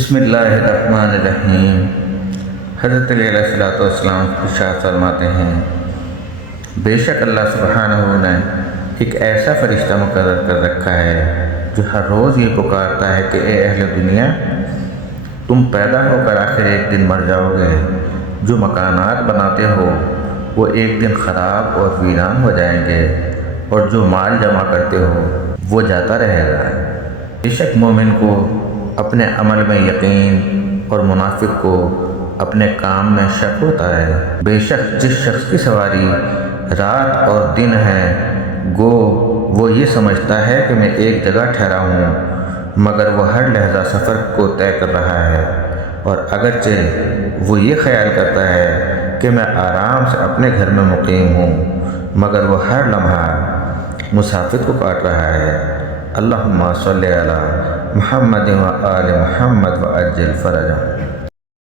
بسم اللہ الرحمن الرحیم۔ حضرت علیہ السلام ارشاد فرماتے ہیں، بے شک اللہ سبحانہ نے ایک ایسا فرشتہ مقرر کر رکھا ہے جو ہر روز یہ پکارتا ہے کہ اے اہل دنیا، تم پیدا ہو کر آخر ایک دن مر جاؤ گے۔ جو مکانات بناتے ہو وہ ایک دن خراب اور ویران ہو جائیں گے، اور جو مال جمع کرتے ہو وہ جاتا رہے گا۔ بے شک مومن کو اپنے عمل میں یقین اور منافق کو اپنے کام میں شک ہوتا ہے۔ بے شک جس شخص کی سواری رات اور دن ہے، گو وہ یہ سمجھتا ہے کہ میں ایک جگہ ٹھہرا ہوں، مگر وہ ہر لحظہ سفر کو طے کر رہا ہے، اور اگرچہ وہ یہ خیال کرتا ہے کہ میں آرام سے اپنے گھر میں مقیم ہوں، مگر وہ ہر لمحہ مسافر کو کاٹ رہا ہے۔ اللہم صلی علی محمد و آل محمد و عجل فرجہ۔